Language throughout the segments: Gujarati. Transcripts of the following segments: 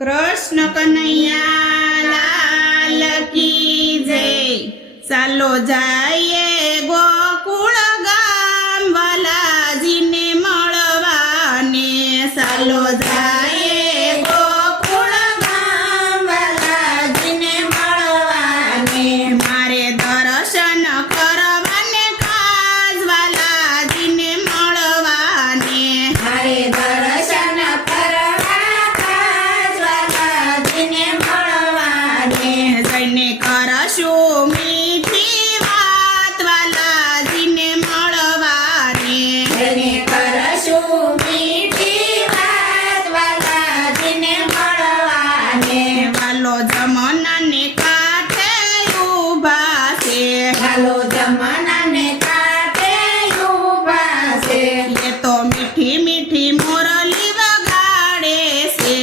કૃષ્ણ કનૈયા લાલ કી જય। ચાલો જાઈએ ગોકુળ ગામ વાલાજીને મળવાને। ચાલો જાઈએ ગોકુળ ગામ વાલાજીને મળવાને। મારે દર્શન કરવાને કાજ વાલાજીને મળવાને। મારે દર્શન કરવા કાજ વાલાજીને મળવાને। જઈને કરશું મીઠી વાત વાલાજીને મળવાને। જઈને કરશું મીઠી વાત વાલાજીને મળવાને। વાલો જમનાને કાંઠે ઊભા છે। વાલો જમનાને કાંઠે ઊભા છે। એ તો મીઠી મીઠી મોરલી વગાડે છે।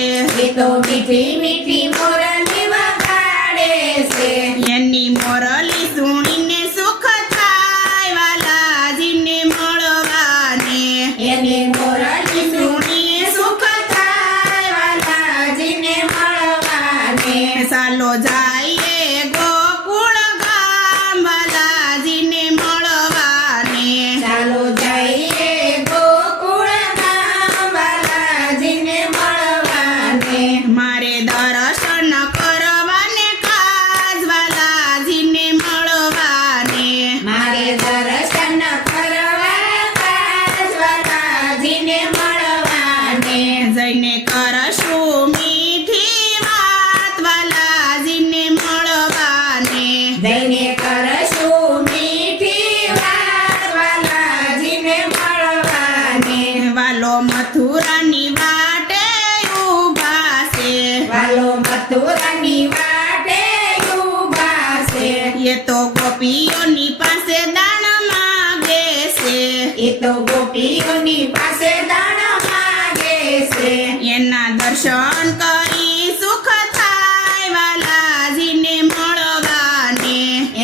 એ તો મીઠી મીઠી મોરલી વગાડે છે। એની મોરલી સુણીને સુખ થાય વાલાજીને મળવાને। એની મોરલી સુણીએ સુખ થાય વાલાજીને મળવાને। ચાલો જાઈએ ગોકુળ ગામ વાલાજીને મળવાને। ચાલો જઈએ ગોકુળ ગામ વાલાજીને મળવાને। મારે દર્શન કરવાને કાજ વાલાજીને મળવાને। મારે દર્શન કરવા કાજ વાલાજીને મળવાને। જઈને કરશું મીઠી વાત વાલાજીને મળવાને। જઈને કરશું મીઠી વાત વાલાજીને મળવાને। વાલો મથુરાની વાટે ઊભા છે। વાલો મથુરાની વાટે ઊભા છે। એ તો ગોપીઓની પાસે દાણ માગે છે। એ તો ગોપીઓની પાસે દાણ માગે છે। એના દર્શન કરી સુખ થાય વાલાજીને મળવાને।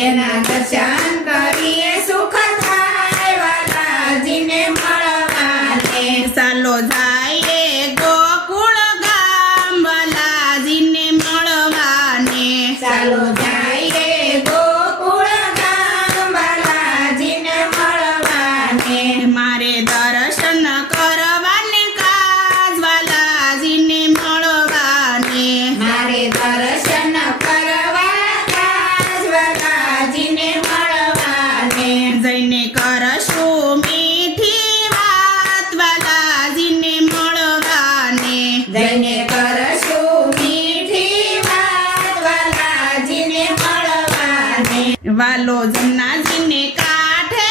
એના દર્શન કરીએ સુખ થાય વાલાજીને મળવાને। ચાલો જાઈએ ગોકુળ ગામ વાલાજીને મળવાને। ચાલો જઈએ ગોકુળ ગામ વાલાજીને મળવાને। મારે દર્શન કરવાને કાજ વાલાજીને મળવાને। મારે દર્શન કરવા કાજ વાલાજીને મળવાને। જઈને કરશું મીઠી વાત વાલાજીને મળવાને। જઈને કરશું મીઠી વાત વાલાજીને મળવાને। વાલો જમનાજીને કાંઠે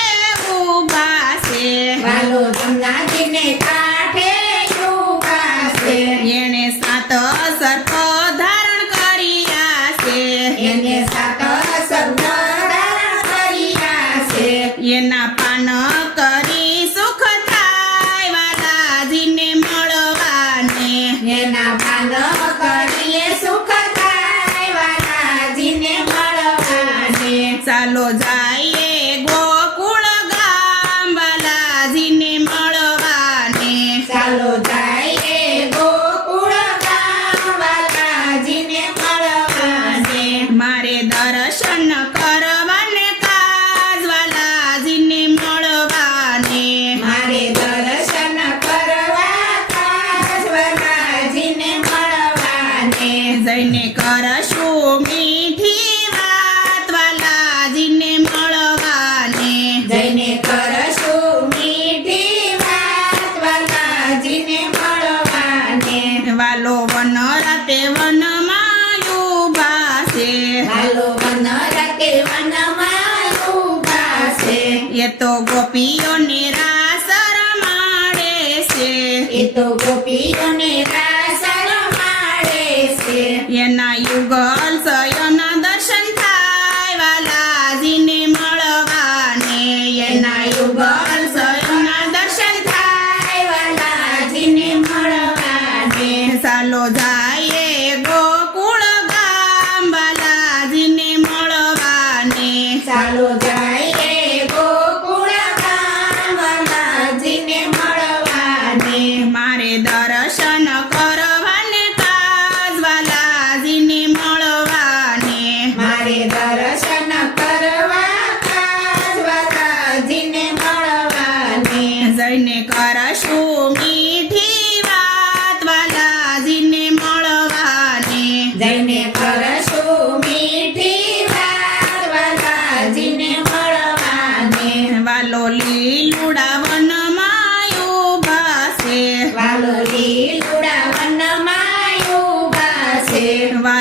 ઊભા છે। વાલો જમનાજીને કાંઠે ઊભા છે। એણે સાત સર્પ ધારણ કર્યા છે। એને સાત શબ્દ ધારણ કર્યા છે। એના પાન કરી સુખ થાય વાલાજીને મળવાને। એના પાન કરીએ સુખ થાય વાલાજીને મળવાને। ચાલો જાઈએ ગોકુળ ગામ વાલાજીને મળવાને। ચાલો જઈએ ગોકુળ ગામ વાલાજીને મળવાને। મારે દર્શન કરવાને કાજ વાલાજીને મળવાને। મારે દર્શન કરવા કાજ વાલાજીને મળવાને। જઈને કરશું મીઠી વાત વાલાજીને મળવાને। જઈને કરશું મીઠી વાત વાલાજીને મળવાને। વાલો વન રાતે વનમાં ઊભા છે। વાલો વન રાતે વનમાં ઊભા છે। એ તો ગોપીઓને રાસ રમાડે છે। એ તો ગોપીઓને રાસ રમાડે છે। એના યુગલ સયન દર્શન થાય વાલાજીને મળવાને। એના યુગલ સયન દર્શન થાય વાલાજીને મળવાને। ચાલો જાઈએ ગોકુળ ગામ વાલાજીને મળવાને। ચાલો જઈએ ગોકુળ ગામ વાલાજીને મળવાને। મારે દર્શન કરવાને કાજ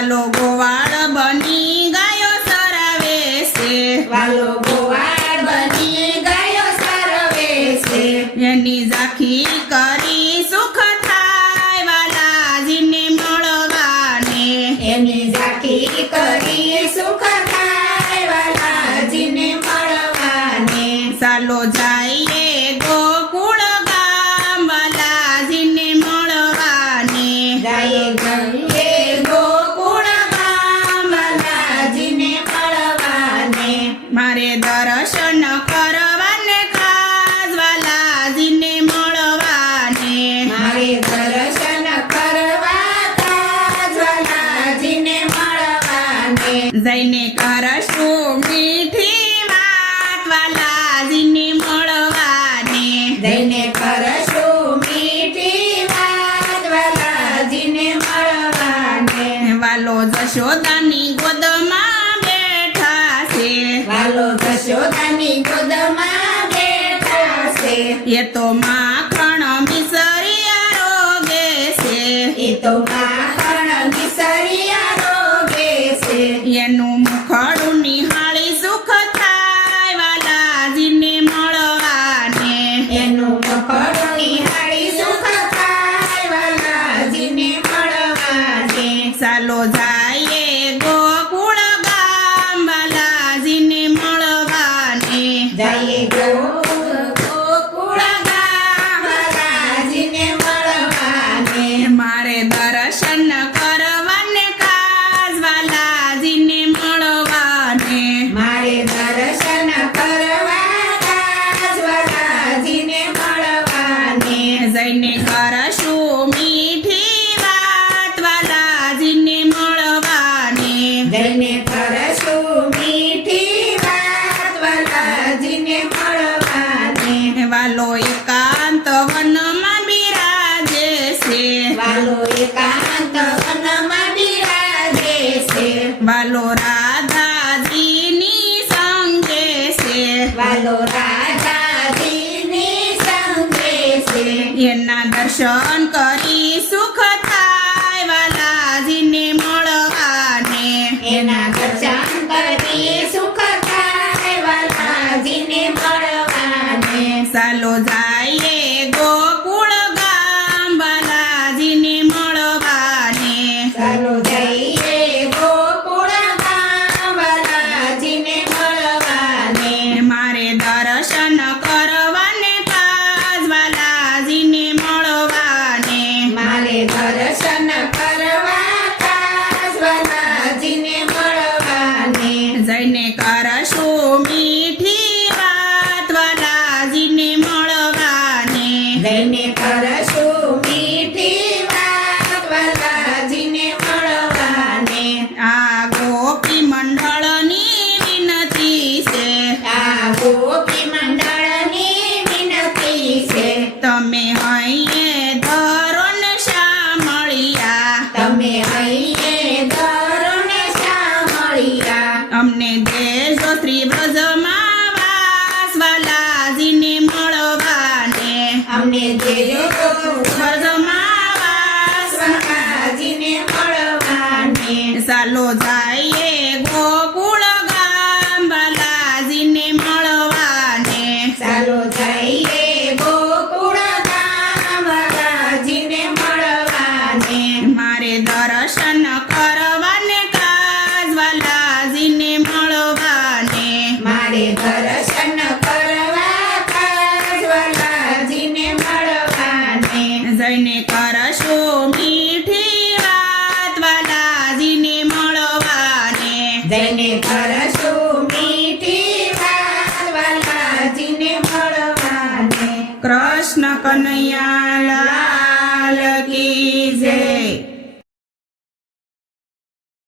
વાલો ગોવાળ બની ગયો સરવે છે વાલો ગોવાળ બની ગયો સરવે છે એની ઝાંખી કરી સુખ થાય વાલાજીને મળવાને એની ઝાંખી કરી સુખ થાય વાલાજીને મળવાને ચાલો જઈએ ગોકુળ ગામ વાલાજીને મળવાને જાય ગંગે ગોકુળ ગામ વાલાજીને મળવાને મારે દર્શન કરવાને ખાસ વાલાજીને મળવાને મારે દર્શન કરવા ખાસ વાલાજીને મળવાને જઈને કરશું મીઠી વાત વાલાજીને મળવાને જઈને કરશું મીઠી વાત વાલાજીને મળવાને વાલો જશોદાની ગોદમાં બેઠા છે વાલો જશોદાની ગોદમાં બેઠા છે એ તો માખણ મિસરિયા રોગે છે એ તો માખણ મિસરિયા રોગે છે એનું મુખડું નિહાળી સુખ થાય વાલાજીને મળવાને એનું મુખડું નિહાળી સુખ થાય વાલાજીને મળવાને ચાલો જઈએ ગોકુળ ગામ વાલાજીને મળવાને જઈએ ગોકુળ ગામ વાલાજીને મળવાને મારે દર્શન કરવાને ખાસ વાલાજીને મળવાને મારે દર્શન કરવા ખાસ વાલાજીને મળવાને જઈને કરશું મીઠી વાત વાલાજીને મળવાને જઈને કરશું મીઠી વાત વાલાજીને મળવાને વાલો એકાંત વનમાં બિરાજે છે વાલો એકાંત વનમાં બિરાજે છે વાલો રાધાજીની સંગે છે વાલો રાધાજીની સંગે છે એના દર્શન કરી સુખ થાય વાલાજીને મળવાને એના દર્શન કરી સુખ થાય વાલાજીને મળવાને ચાલો જઈએ ગોકુળ ગામ વાલાજીને મળવાને ચાલો જઈએ ગોકુળ ગામ વાલાજીને મળવાને મારે દર્શન કરવાને ખાસ વાલાજીને મળવાને મારે દર્શન કરવા ખાસ વાલાજીને મળવાને જઈને કરશું મીઠી વાત વાલાજીને મળવાને જઈને કરશું મીઠી વાત વાલાજીને મળવાને આ ગોપી મંડળની વિનતી છે આ ગોપી મંડળની વિનતી છે તમે અહીંયા ધરો ને શામળિયા તમે અહીંયા ધરોને સાંભળ્યા અમને દેજો શ્રી વ્રજમાં વાસ વાલાજીને મળવાને અમને દેજો વ્રજમાં વાસ વાલાજીને મળવાને ચાલો જઈએ ગોકુળ ગામ વાલાજીને મળવાને ચાલો જઈએ ગોકુળ ગામ વાલાજીને મળવાને મારે દર્શન કરવાને ખાસ વાલાજીને મળવાને મારે દર્શન કરવા ખાસ વાલાજીને મળવાને જઈને કરશું મીઠી વાત વાલાજીને મળવાને જઈને કરશું મીઠી વાત વાલાજીને મળવાને કૃષ્ણ કનૈયા